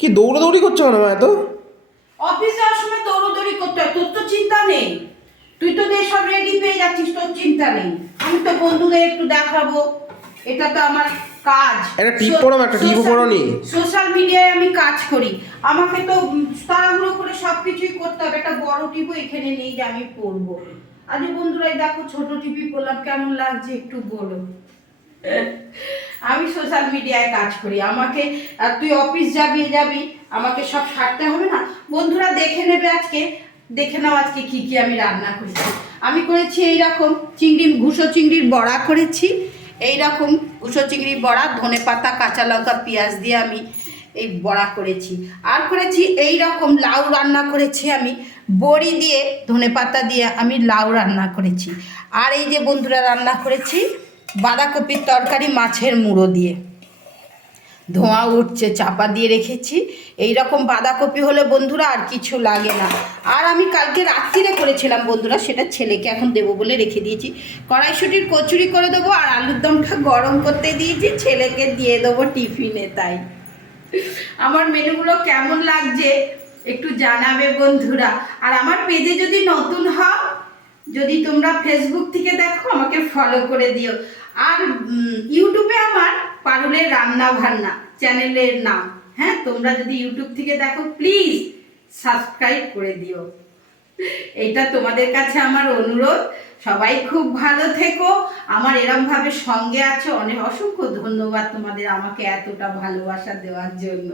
কি দৌড়াদৌড়ি করছো কেন মা এত? অফিস যাওয়ার সময় দৌড়দৌড়ি করতে হয়, তোর তো চিন্তা নেই। তুই তো সব রেডি পেয়ে যাচ্ছিস, তোর চিন্তা নেই। আমি তো বন্ধুদের একটু দেখাবো, এটা তো আমার কাজ। একটা টিপ পড়ো, একটা টিপও পড়ো নি। সোশ্যাল মিডিয়ায় আমি কাজ করি, আমাকে তো তাড়াহুড়ো করে সবকিছুই করতে হবে। একটা বড় টিপও এখানে নেই যে আমি পড়বো। আজ বন্ধুরাই দেখো ছোট টিপি পড়লাম, কেমন লাগছে একটু বলো। আমি সোশ্যাল মিডিয়ায় কাজ করি, আমাকে আর তুই অফিস যাবি, আমাকে সব সারতে হবে না। বন্ধুরা দেখে নেবে আজকে, দেখে নাও আজকে কি কি আমি রান্না করেছি। আমি করেছি এইরকম ঘুষো চিংড়ির বড়া করেছি, এইরকম ঘুষো চিংড়ির বড়া, ধনেপাতা, কাঁচা লঙ্কা, পেঁয়াজ দিয়ে আমি এই বড়া করেছি। আর করেছি এই রকম লাউ রান্না করেছি আমি, বড়ি দিয়ে ধনেপাতা দিয়ে আমি লাউ রান্না করেছি। আর এই যে বন্ধুরা রান্না করেছি বাঁধাকপির তরকারি মাছের মুড়ো দিয়ে, ধোঁয়া উঠছে, চাপা দিয়ে রেখেছি। এই রকম বাঁধাকপি হলে বন্ধুরা আর কিছু লাগে না। আর আমি কালকে রাত্রিরে করেছিলাম বন্ধুরা, সেটা ছেলেকে এখন দেবো বলে রেখে দিয়েছি। কড়াইশুঁটির কচুরি করে দেবো, আর আলুর দমটা গরম করতে দিয়েছি, ছেলেকে দিয়ে দেবো টিফিনে। তাই আমার মেনুগুলো কেমন লাগছে একটু জানাবে বন্ধুরা। আর আমার পেজে যদি নতুন হও, যদি তোমরা ফেসবুক থেকে দেখো, আমাকে ফলো করে দিও। আর ইউটিউবে আমার পারুলের রান্না বান্না চ্যানেলের নাম, হ্যাঁ, তোমরা যদি ইউটিউব থেকে দেখো প্লিজ সাবস্ক্রাইব করে দিও। এটা তোমাদের কাছে আমার অনুরোধ। সবাই খুব ভালো থেকো, আমার এরমভাবে সঙ্গে আছো, অনেক অসংখ্য ধন্যবাদ তোমাদের আমাকে এতটা ভালোবাসা দেওয়ার জন্য।